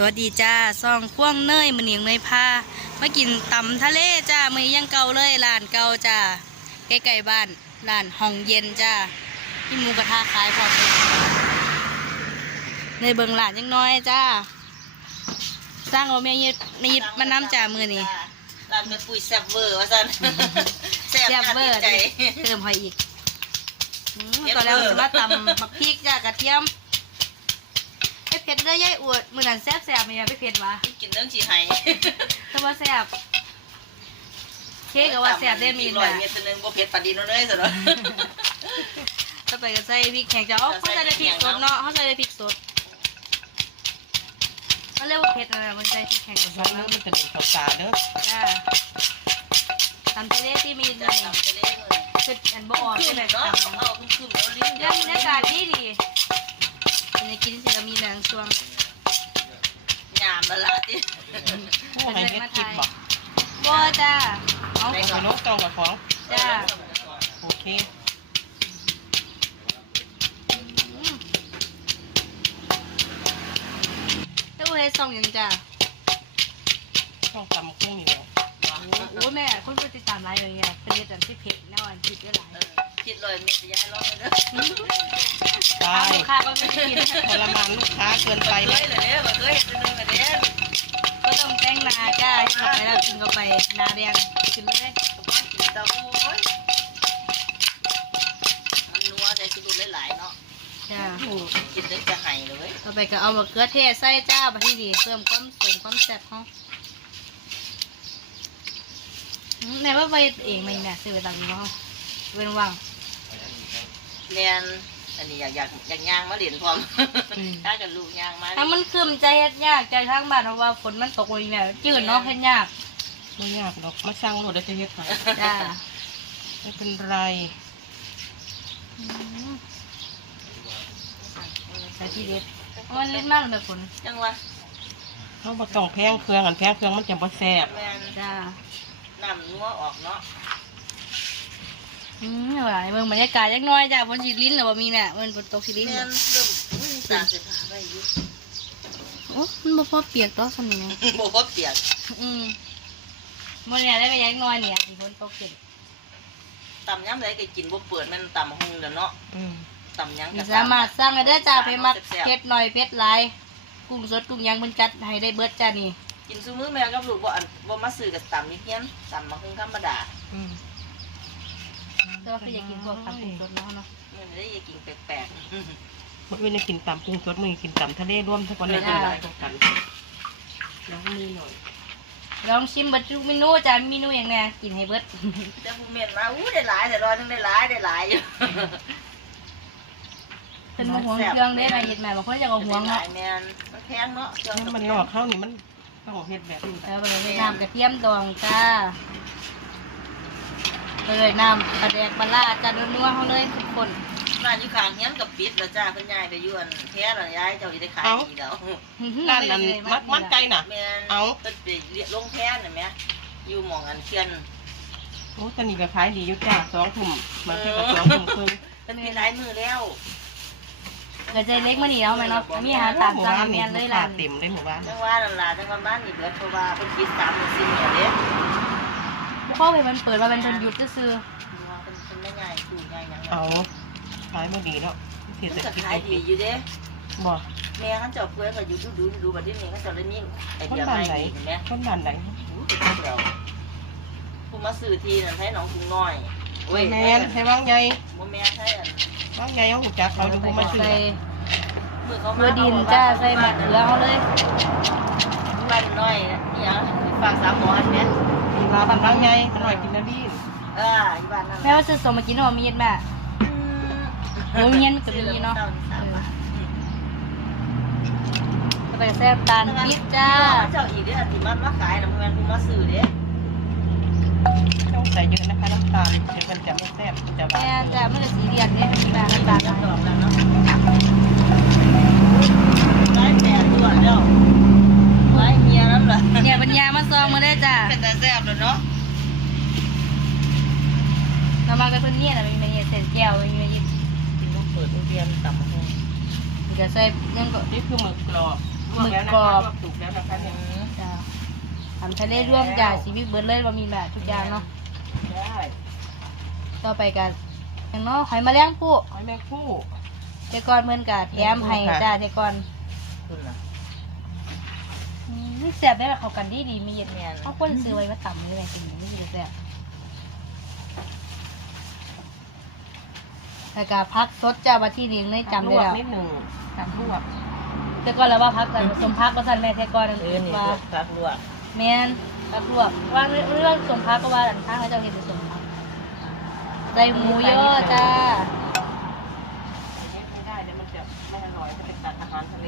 สวัสดีจ้าซองพ่วงเนยมันเนียงเนยพามากินตำทะเลจ้ามือยังเก่าเลยร้านเก่าจ้าใกล้ๆบ้านร้านห้องเย็นจ้าที่หมูกระทะขายพอเป็นในเบิงร้านยังน้อยจ้าสร้างเอาเมียยิดในยิดมานำจ่ามือนี่ร้านแม่ปุ้ยแซ่บเวอร์ว่าซั่นแซ่บแซ่บน่าเบอติดร์ใจเติมหอยอีกอืมเผ็ดตอนแล้วเวอร์จะมาตำมักพริกจ้ากระเทียม ไอ้เผ็ดเด้อยายอวดมือนั้นแซ่บๆไหมยายไม่เผ็ดวะกินเรื่องสิให้แต่ว่าแซ่บเค้กกับว่าแซ่บได้มีร้อยนะเม็ดตัวหนึงบ่เผ็ดปานดีเนาะเด้อซั่นเนาะต่อไปก็ใส่พริกแข็งจะเอาเขาใส่ได้พริกสดเนาะเขาใส่ได้พริกสดเขาเรียกว่าเผ็ดอะไรมันใส่พริกแข็งกับสมัดนเนาะเริ่มจะเด็นเขาตาเด้อจ้าตำทะเลที่มีหจะน่อยทำไปเลยมื้อคืออันบ่ออกคืใช่อไหมเนาะตำเอาคึมๆเอาลิ้นเรื่องบรรยากาศดีดี เป็นไงกินสิเรามีแรงช่วงยามละล่ะติโอ้ให้เฮ็ดคลิปบ่บ่จ้าเอาเอาไปลกเจ้ากับของจ้าโอเคอืมเจ้าเฮ็ดซองหยังจ้าต้องตำกุ้งนี่แหละโอ้แม่คนไปติดตามไลน์อย่างเงี้ยเป็นเฮ็ดอันที่เผ็ดแน่นอนผิดด้วยหลายเออ คิดร้อยเม็ดจะย้ายร้องเลยเด้อตายลูกค้าก็ไม่ได้กินทรมานลูกค้าเกินไปไปไหมเลยเด้อบ่เคยเฮ็ดตัวหนึงก็เด้อก็ต้องแต่งหน้าจ้าให้เข้าไปแล้วกินเข้าไปหน้าแดงกินเลยผมว่ากินเต้าหู้โอ้ยมันนัวแต่สิดูหลายๆเนาะจ้ากินแล้วจะให้เลยต่อไปก็เอามะเขือเทศใส่จ้าไปที่ดีเพิ่มความสูงความแซ่บของอืมแม่ว่าไปเองไหมแม่ซื้อไปตามนี้เนาะเว้นว่าง แม่นอันนี้อยากอยากอยากย่างมาเหรียญพร้อมอืม ถ้ากับลูกย่างมาถ้ามันคืมใจเฮ็ดยากใจทางบ้านเพราะว่าฝนมันตกเลยแม่จืดเนาะเฮ็ดยากไม่ยากหรอกมาสั่งโหลดได้จะเฮ็ดให้จ้าไม่เป็นไรอืมใส่ที่เด็ดมันเล็ดมากเลยฝนจังวะเขาบ่ต้องแพงเครื่องอันแพงเครื่องมันจะบ่แซ่บแม่นจ้าน้ำนัวออกเนาะ อืมหลายเมืองบรรยากาศยักหน้อยจ้าฝนสีลิ้นหรือว่ามีเนี่ยมันฝนตกสีลิ้นแม่นเริ่มอุ้ยตาสิไว้อยู่โอ้มันบ่พอเปียกตัวสมิงบ่พบเปียกอืมมันเนี่ยได้ไปยักหน้อยเนี่ยสีฝนตกเกิดตำยำใดก็กินบ่เปิดมันตำหุงเด้อเนาะอืมตำหยังมีก็สามารถสร้างได้จ้าไปมักเพชรหน่อยเพชรลายกุ้งสดกุ้งยังมันจัดให้ได้เบิดจ้านี่กินซุมื้อแม่กับลูกบ่อันบ่มาซื้อกับตำนี่เฮียนตำมาหุงธรรมดาอืม แต่ว่าคืออยากกินพวกตำกุ้งสดเนาะเนาะมื้อนี้ได้กินแปลกมื้ออื่นได้กินตำกุ้งสดมื้อนี้กินตำทะเลร่วมทั้งวันเลยหลายๆกันแล้วมีหน่อยลองชิมเบิดทุกเมนูจ้ามีเมนูอย่างไงกินให้เบิดๆแต่ผู้เม่นมาอู้ได้หลายแต่ร้อยหนึงได้หลายได้หลายอยู่เป็นมะห่วงเครื่องได้ไหมเห็ดแม่บางคนอยากเอาห่วงหลาเนาะยแม่นมันแพงเนาะเครื่องนี่มันนอกเข้านี่มันต้องเฮ็ดแบบนี้เออไปเลยน้ำกระเทียมดองจ้าไป เลยน้ำปลาแดกปลาล่าจ้านัวๆเขาเลยทุกคนร้านอยู่ข้างเฮียนกับปิดแล้วจ้าเพิ่นย้ายไปอยู่อันแท้แล้วย้ายเจ้าสิได้ขายดีแล้วร้านนั้นมัดมันไก่น่ะแม่นเอาเพิ่นไปเรียกลงแท้น่ะแม่อยู่หม่องอันเคียนโอ้ตอนนี้ก็ขายดีอยู่จ้าสองทุ่มมาแค่กับสองทุ่มครึ่งเพิ่นมีหลายมือแล้วเกิดใจเล็กมาหนีแล้วไหมเนาะมีอาหารตามหมู่สั่งบ้านเมีนี่ยนเลยลูกล่ะค้าเต็มเลยหมู่บ้านจังว่านั่นล่ะจังว่าบ้านนี่เบิดเพราะว่าเพิ่นคิด3มื้อ4มื้อเด้พวกเขาไปมันเปิดมาเป็นชนยุทธซื้อว่าเพิ่นเพิ่นไม่ใหญ่ตู้ใหญ่หยังเอาขายมาดีแล้วเศรมันษฐก็กิจขายดีอยู่เด้บ่แม่เขาเจ้าเพื่อนก็อยู่ดูดูดูบัดนี้นี่เขาเจ้าเลยนี่ไอเดียใหม่นี่เห็นไหมคนบ้านไหนอู้เป็นพวกเราผู้มาซื้อทีนั่นให้น้องกุ้งน้อยโอ้ยแมนให้ว่างไงบ่แม่ใช่อันว่างไงเอาหูจักเขาดูมาซื้อใส่มือเขาเกลือดินจ้าใส่มะเขือเขาเลยบ้านน้อยนะนี่ยังฝากสามหมออันเนี้ย มีลาบ้านว่างไงอร่อยกินนะพี่เอออยู่บ้านนั่นแม่ว่าจะส่งมากินหรอมีดแม่โอ้ยเงี้ยมันก็มีเนาะก็ไปแซ่บตาลปิดจ้าเจ้าอีกเด้อที่มันมาขายนะมันผู้มาซื้อเด้ต้องใส่เยอะนะคะน้ำตาลเดี๋ยวมันจะไม่แซ่บจะหวาแม่นจ้าไม่ได้สีเรียนเนี่ยมีแบบมีน้ำบ้าตานลดอกแล้วเนาะร้อยแปดตัวแล้วร้อยเมียน้ำละ เนี่ยปัญญามาซองมาได้จ้าเป็นแต่แซ่บเลยเนาะเรามากับเพื่อนเนี่ยนะมีเมย์เศษแก้วมีเมย์กินลูกเปิดโรงเรียนต่ำห้องจะใส่ยังก็นี่คือหมึกกรอบลลวกแล้วนะหมึกกรคะอบลวกสุกแล้วนะคะเนี่ยจ้าทำทะเลร่วมจ้าชีวิตเบิร์ดเลยว่ามีแบบทุกอย่างเนาะได้ต่อไปกันอย่างเนาะหอยแมลงผู้หอยแมงคู่แต่ก่อนเพิ่นกะแถมให้จ้าแต่ก่อนคุณ น่ะอืมนี่แซ่บได้แบบเข้ากันดีดีๆมีเย็นแม่นเขาควรซื้อไว้มาต่ำเลยกินไม่ดีแซ่บแล้วก็พักสดจ้าว่าที่เลี้ยงได้จำได้ลวกแล้วนิดหนึ่งตามลวกแต่ก่อนแล้วว่าพักกันผสมพักก็สั่นแม่แต่ก่อนนั่นเออนี่ว่าพักลวกแม่นพักลวกว่าเรื่องสมพักก็ว่าอันข้างเขาเจะเห็นผสมพักใส่หมูเยอะจ้าอย่างนี้ไม่ได้เดี๋ยวมันจะไม่อร่อยจะเป็นตัดอาหารทะเล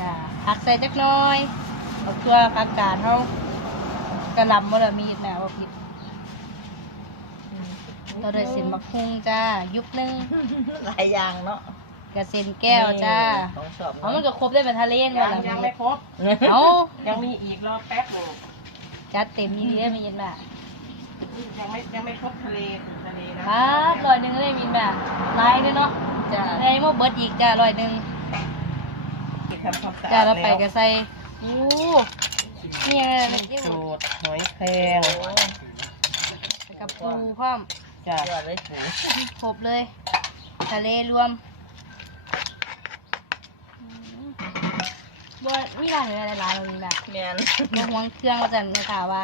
จ้า ผักใส่จักหน้อย เอาเกลือผักกาดเขากระหลำบ่ละมีดแม่ว่าผิดเราได้เส้นบักฮุงจ้า ยุบหนึงหลายอย่างเนาะกับเส้นแก้วจ้า ของชอบเอามันก็ครบได้เป็นทะเลนยัว่างหลังยังไม่ครบ เอายังมีอีกรอแป๊บหนึ่งจัดเต็มยี่เดียวมีเย็นแบบยังไม่ยังไม่ครบทะเลถึงทะเลนะครับร้อยหนึ่งเลยมีแบบลายด้วยเนาะจ้าในโมเบิร์ดอีกจ้าร้อยหนึ่งกิน ทำความสะอาดจ้าเราไปแล้ก็วใส่โอ้นี่ไงนะเกี่ยวสูตรหอยแครงกับปูพร้อมจ้ะยอดเลยปูครบเลย ทะเลรวมบัวมีร้านอยู่ในร้านเรามีแบบแม่นบัวหวงเครื่องมาจากในข่าวว่า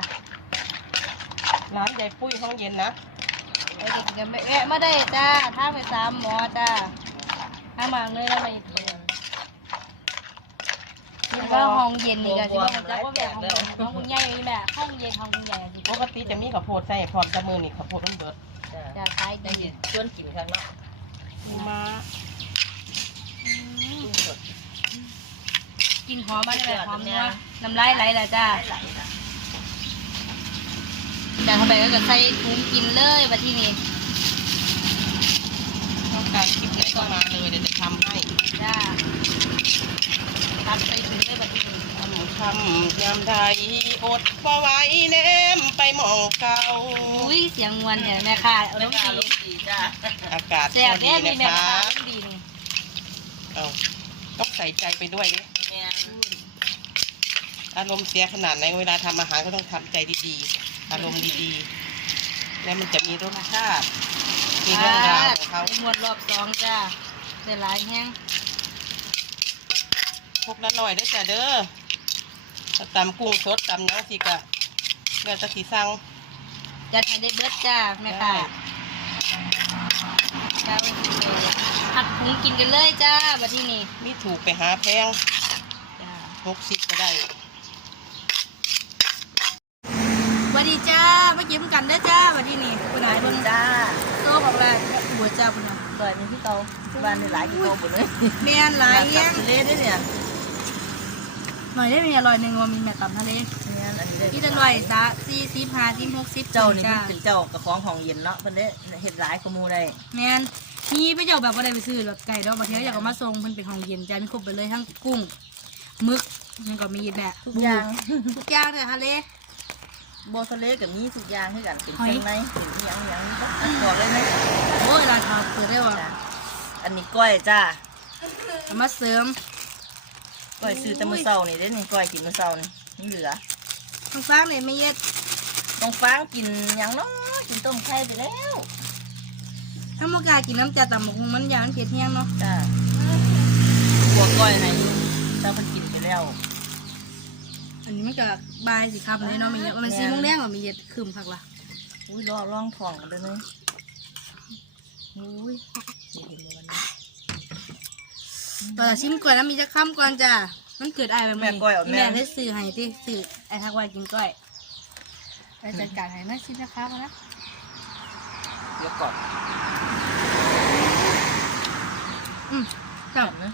ร้านยายปุ้ยห้องเย็นนะไปเด็กกันแวะมาได้จ้าถ้าไปสามหมอจ้าถ้ามาเลยแล้วไป แล้วก็ห้องเย็นนี่ก็ที่ว่ามันจะว่าแบบห้องเย็นห้องคุณใหญ่มีแบบห้องเย็นห้องคุณใหญ่สิปกติจะมีข้าวโพดใส่พร้อมจะมือนี่ข้าวโพดมันเบิดจ้าจะคล้ายได้ดียินชวนกินข้างเนาะปูม้ากุ้งสดกินหอมมันแบบหอมนัวน้ำลายไหลละจ้าไหลๆนะจากเข้าไปก็จะใส่ถุงกินเลยบัดที่นี่ต้องการคลิปไหนก็มาเลยเดี๋ยวจะทำให้จ้า ตัดใส่ถุงเลยบัดที่นี่ทำคำยามใดอดบ่ไหวแนมไปหมองเก่าอุ้ยเสียงมวนเนี่ยแม่ค่ะเอาไม่น้ำกล้าดีลูกดีจ้าอากาศแซ่บก็ดีแน่มีนะแม่คะค่ะน้ำดีนี่เอาต้องใส่ใจไปด้วยดิแม่นอารมณ์เสียขนาดไหนเวลาทำอาหารก็ต้องทำใจดีๆ อารมณ์ดีๆ แล้วมันจะมีรสชาติมีเรื่องราวของเขาหมวดรอบสองจ้าได้หลายแห้ง พกละหน่อยเด้อจ้ะเด้อถ้าตำกุ้งสดตำหยังสิกะแล้วจะสีสั่งจัดให้ได้เบิดจ้าแม่ค่ะได้จ้าผัดถุงกินกันเลยจ้าบัดที่นี่มีถูกไปหาแพงจ้าหกสิบก็ได้สวัสดีจ้ามากินกันได้อจ้าบัดที่นี่คุณนายเบิ่งจ้าโตบอกว่าหัวจ้าคุณนายซอยนี้พี่เตาบ้านนี่หลายกิโลหมดเลยแม่นหลายแห้งทะเลด้วยเนี่ย หน่อยได้มีอร่อยหนึ่งว่ามีแม่ตำทะเลแม่นอันนี้ได้ที่จะร่อยจ้าสี่สิบห้าสิบหกสิบเจ้านี่จ้ามันเป็นเจ้ากระของของเย็นเนาะเพิ่นได้เฮ็ดหลายกว่าหมู่ได้แม่นนี่ไปเจ้าแบบว่าได้ไปซื้อแบบไก่ดอกบางทีอยากเอามาส่งเพิ่นเป็นของเย็นจ้ามีครบไปเลยทั้งกุ้งหมึกมันก็มีแบบทุกอย่าง ทุกอย่างเลยทะเลบ่ทะเลก็มีทุกอย่างคือกันเป็นหอยเครื่องในเป็นอีหยังอีหยังนี่ก็บอกเลยไหมโอ้ยร้านเขาเปิดได้ว่ะจ้าอันนี้ก้อยจ้าเอามาเสริม ก้อยซื้อแต่มื้อเช้านี่เด้นี่ก้อยกินมื้อเช้านี่นี่เหลือทั้งฟ้างเลยไม่เย็ดต้องฟ้างกินหยังเนาะกินต้มไข่ไปแล้วถ้ามกล้ากินน้ำจ่าตำบักหุ่งมันยานเผ็ดแห้งเนาะจ้าหัวก้อยให้อยู่ถ้าเพิ่นกินไปแล้ว อันนี้มันก็บายสิครับเลยเนาะมีเยอะมันซีโมงแรงกว่ามีเย็ดคืมพักละอุ้ยรอร่องทองกันเลยไหมอุ้ยนี่เห็นเลยวันนี้ ตอนชิมก่อนแล้วมีจะข้ามก่อนจ้ามันเกิดอะไรแบบแม่ก้อยเอาแม่ แม่ได้ซื้อให้ที่ซื้อไอ้ทักไว้กินก้อยไปจัดการให้นะชิมนะครับนะเดี๋ยวก่อนอืมจับนะ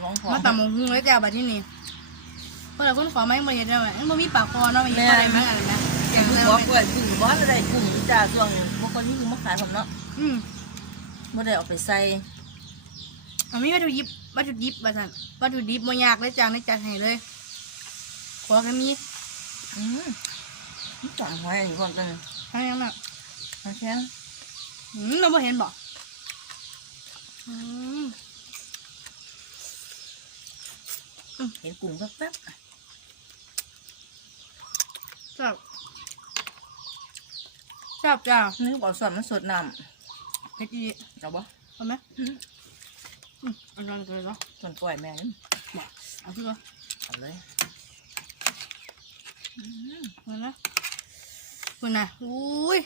น้องพอ มาตำบักหุ่งแล้วจ้าบัดที่นี่เพื่อนคนขอไม่มาเย็ดได้ไหมมันมีปากคอเนาะมีอะไรมั้งอะไรนะอย่างกุ้เงี้งบอกกล้วยกุ้งบอกอะไรกุ้งจ้าช่วงบางคนนี่คือมาขายผมเนาะอืมไม่ได้เอาไปใส่ อันนี้วัตถุดิบวัตถุดิบวัตถุวัตถุดิบมันยากเลยจ้าในจัดให้เลย ขอแค่มีอืมนี่จังไว้อยู่ก่อนกันทั้งนั้นน่ะโอเคอืมเราไม่เห็นบอกอืมเห็นกุ้งแป๊บแซ่บแซ่บจ้าๆนี่บอกสอนมันสดน้เผ็ดอีำเอาบ่เอาไหม อืมเอันนั้นเลยเนาะส่วนกล้วยแม่นี่เอาขึ้นมาเอาเลยเอานะคุณน่ะอุ้ย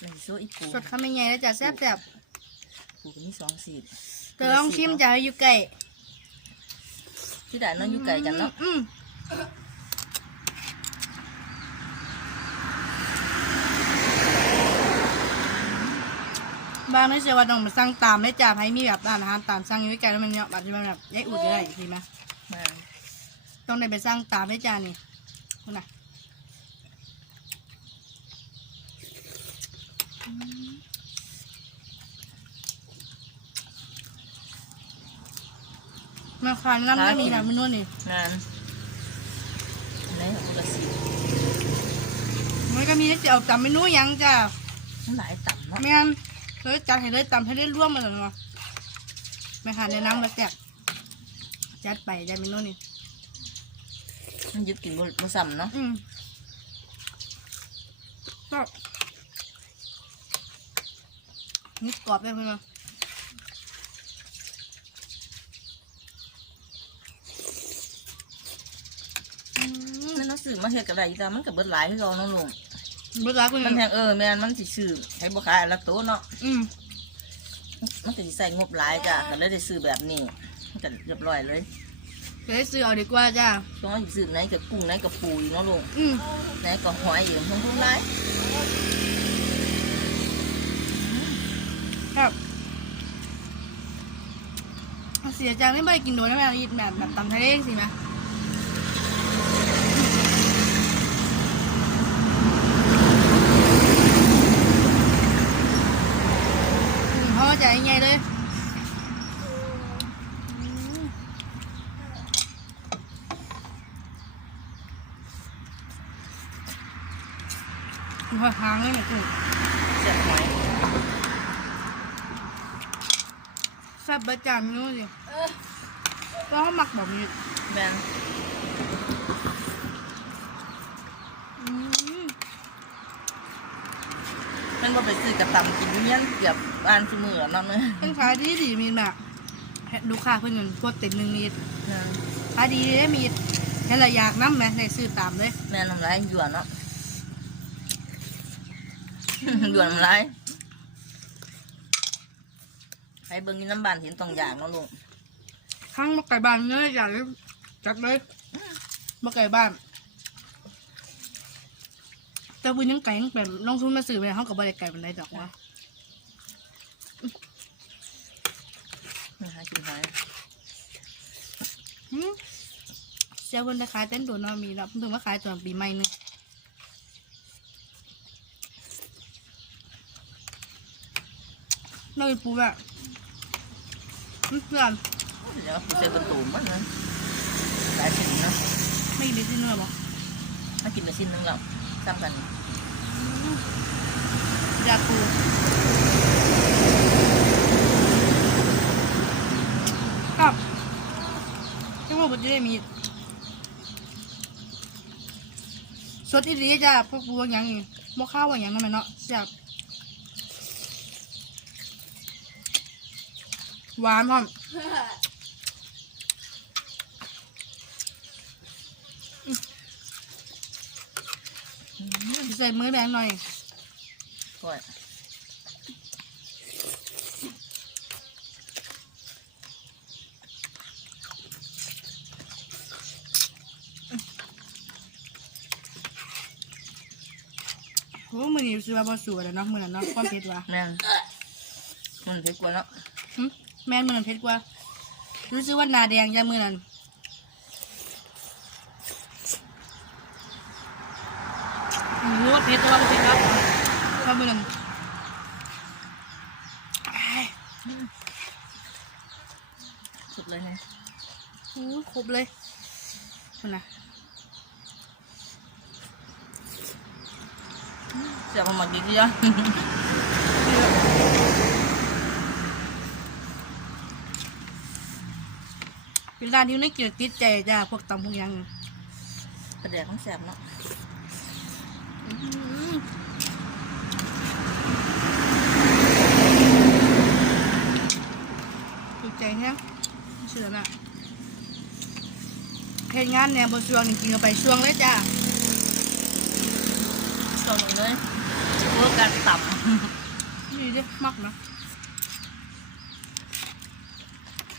มันสิโซ่อีปูสดคำใหญ่ๆแล้วจ้ะแซ่บแซ่บปูก็มีสองสีดๆเดี๋ยวลองชิมจ้ะอยู่ไก่ที่ได้เนาะอยู่ไกลกันเนาะ บางในเสียว่าต้องมาสั่งตามได้จ้ะให้มีแบบร้านอาหารตามสั่งอยู่ไกลแล้วมันเนี่ยบัตรที่มันแบบยายอุดได้ใช่ไหมมาต้องได้ไปสร้างตามได้จ้านี่คุณน่ะอืมมาขานน้ำไม่มีแบบไม่นวดนี่งานไหนของกระสีมันก็มีได้จะเอาตำไม่นู้ยังจ้ามันหลายต่ำเนาะไม่งั้น เลยจัดให้เลยตำให้ได้ร่วมมาเลยเนาะไม่ค่ะในน้ำมาแจกจัดไปจ้าไม่นู้นนี่มันยึดกินบ่บ่ซ้ำเนาะอืมก็นี่กรอบเลยเพื่อนอืมนั่นเนาะซื้อมาเฮ็ดกับได้อยู่แต่มันก็เบิดหลายคือเก่าเนาะลุงเบิดรักคุณมันแพงเออแม่นมันสิซื้อให้บ่ขายอันละโตเนาะอืมมันก็สิใส่งบหลายจ้ะก็เลยได้ซื้อแบบนี้มันก็เรียบร้อยเลยเดี๋ยวให้ซื้อเอาดีกว่าจ้าต้องเอาซื้อไหนกับกุ้งไหนกับปูอยู่เนาะลุงอืมไหนกับหอยอยู่ทั้งทุกหลายครับเสียจังไม่ไปกินโดนนะแม่ยิดแบบแบบตำทะเลสิไหมอืมเพราะว่าใจใหญ่เลยอืม พอทางเลยเนี่ยคุณเสียบหอยแซ่บประจำนู้นสิต้องหมักแบบนี้แม่นอืมมันบ่ไปซื้อกระตำกินอยู่เงี้ยเกือบอ่านซุมื้อแล้วเนาะเนื้อเป็นขายดีดีมีแบบลูกค้าเพิ่นเงินกดติดหนึ่งมีดขายดีได้มีดแค่ละอยากน้ำไหมในซื้อตามเลย แม่นทำไรหยวนเนาะ หยวนทำไรใครเบิ่งกินน้ำบานเห็นต้องอย่างเนาะลุงข้างมาไก่บ้านเนื้ออยากจัดเลยมาไก่บ้าน แต่บุญยังไก่ยังเป็นลงทุนมาซื้อไปเขากับบริไก่เป็นไรดอกวะมาหากินหอยหืมเจ้าเพิ่นจะขายเต้นตัวเนอมีแล้วเพิ่งมาขายตอนปีใหม่นึง เราเป็นปูแบบอื้อเพื่อนเดี๋ยวไปเจอประตูมันนะหลายชิ้นเนาะไม่กินที่เนื้อบ่ถ้ากินไปชิ้นหนึงแล้วซ้ำกันอยากปูครับจังหวะผมจะได้มีสดอีหลีจ้ะพวกปูว่าหยังนี่บ่ข้าวว่าหยังนั่นแหละเนาะแซ่บ หวานพร้อมใส่มือแบงหน่อยก่อยโอ้มือนี้ซื้อมาบ่สวยแล้วเนาะมือนั้นเนาะความเผ็ดว่ะแม่นมันเผ็ดกว่าเนาะหึ แม่นมือนั้นเผ็ดกว่า รู้สึกว่าหนาแดงจ้ะมือนั้นโอ้โหเผ็ดตัวเผ็ดครับว่ามือนั้นอ้ายสุดเลยนะโอ้ยครบเลยคุณนะเสียบมาดีๆอะ เป็น ร้านที่ไม่เกี่ยวติดใจจ้าพวกตำพวกหยังประเดี๋ยวต้องแสบเนาะอื้อหือติดใจแฮะเชื่อน่ะเฮ็ดงานเนี่ยบนช่วงจริงๆก็ไปช่วงเลยจ้าช่วงหนึ่งเลยเพื่อการต่นี่ดิมักนะ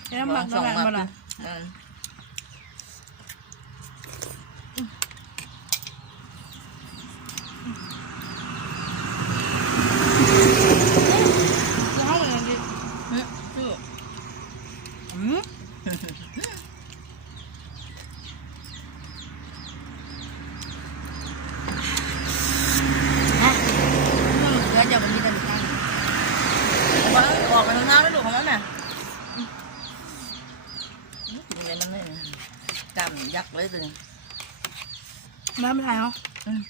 แค่ำมักสตอลางดมาบ่ล่ะ อืม คือเฮาเนี่ยดิ อืมคือ อืมฮะมันเหลือจะบ่มีแต่ลูกค้า ออกมาออกมาทางหน้าแล้วดูของมันน่ะยังไงมันเนี่ยกำยักษ์เลยตัวนี้ น้ำ ไม่ถ่ายเหรออืม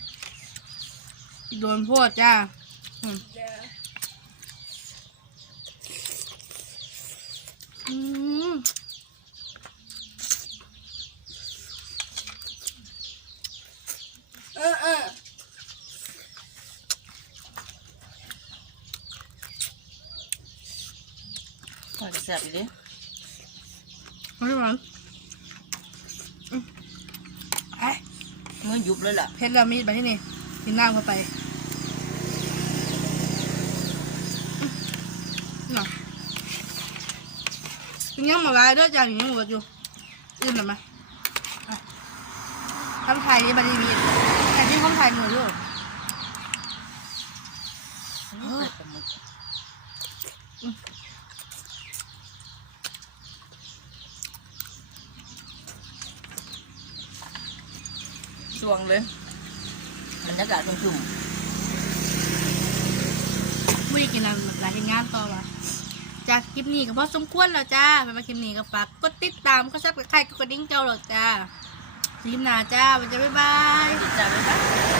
โดนพวดจ้าอืมอืมเออเออพอจะแสบอีกดิไม่หวานอืมไอ้ เมื่อ ยุบเลยล่ะเพชรเรามีดไปที่นี่กินน้ำเข้าไปอืมน่ะยังมาไว้เด้อจ้ายังหมดอยู่อื่นหรือไหมอะทำไทยนี่บันนี้มีดแต่ที่ห้องไทยหมดอยู่เฮ้ยปลาหมึ กสวงเลยบรรยากาศชุ่มไม่ได้กินน้ำหลายงานต่อวะจากคลิปนี้ก็พอสมควรแล้วจ้าไปมาคลิปนี้ก็ฝากกดติดตามก็ซับกับใครก็กระดิ่งเจ้าหรอกจ้าคลิปหน้าจ้าวันจะบ๊ายบายๆจ้าบ๊ายบาย